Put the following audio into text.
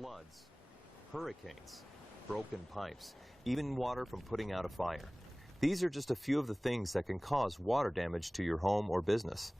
floods, hurricanes, broken pipes, even water from putting out a fire. These are just a few of the things that can cause water damage to your home or business.